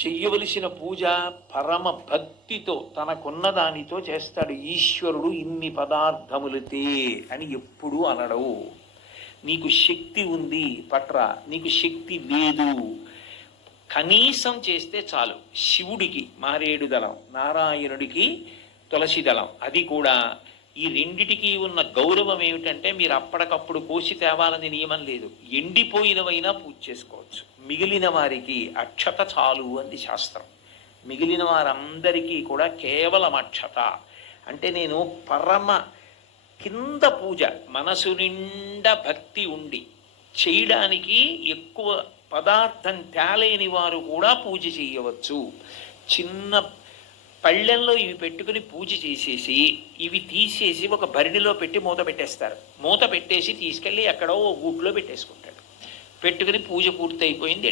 చెయ్యవలసిన పూజ పరమ భక్తితో తనకున్న దానితో చేస్తాడు. ఈశ్వరుడు ఇన్ని పదార్థములతే అని ఎప్పుడూ అనడవు. నీకు శక్తి ఉంది పట్రా, నీకు శక్తి లేదు, కనీసం చేస్తే చాలు. శివుడికి మారేడు దళం, నారాయణుడికి తులసి దళం. అది కూడా ఈ రెండిటికి ఉన్న గౌరవం ఏమిటంటే మీరు అప్పటికప్పుడు కోసి తేవాలని నియమం లేదు. ఎండిపోయినవైనా పూజ చేసుకోవచ్చు. మిగిలిన వారికి అక్షత చాలు అంది శాస్త్రం. మిగిలిన వారందరికీ కూడా కేవలం అక్షత. అంటే నేను పరమ కింద పూజ, మనసు నిండా భక్తి ఉండి చేయడానికి ఎక్కువ పదార్థం తేలేని వారు కూడా పూజ చేయవచ్చు. చిన్న పళ్ళెంలో ఇవి పెట్టుకుని పూజ చేసేసి ఇవి తీసేసి ఒక భరిణిలో పెట్టి మూత పెట్టేస్తారు. మూత పెట్టేసి తీసుకెళ్ళి ఎక్కడో ఓ గూట్లో పెట్టేసుకుంటాడు. పెట్టుకుని పూజ పూర్తయిపోయింది.